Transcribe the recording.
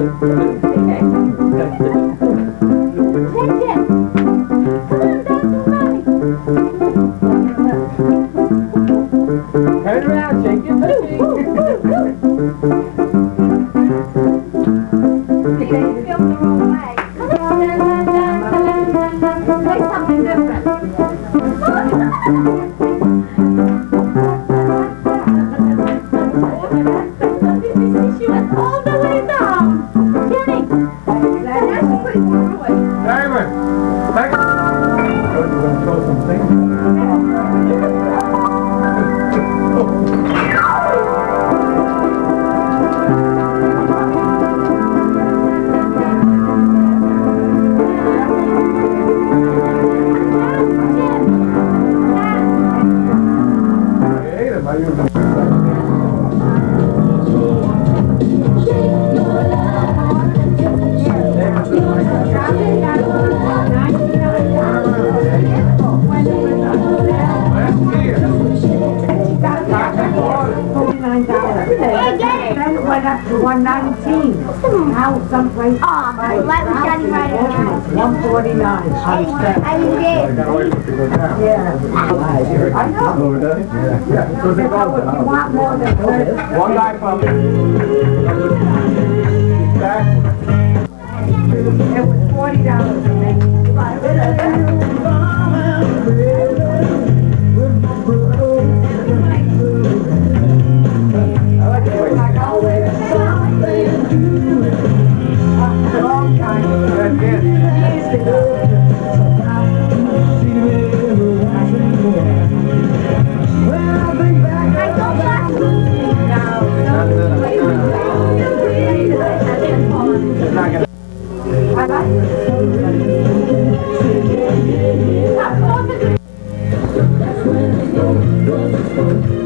Turn around, shake your booty. Say something different. She went all the way down. Jenny! Diamond! Thank you. Throw some things. Went up to 119. Now someplace. Oh, my light was shining right out. 149. I did. Yeah. I know. Yeah. So they go If you want more than 30. one guy from It was $40 for me. I like it.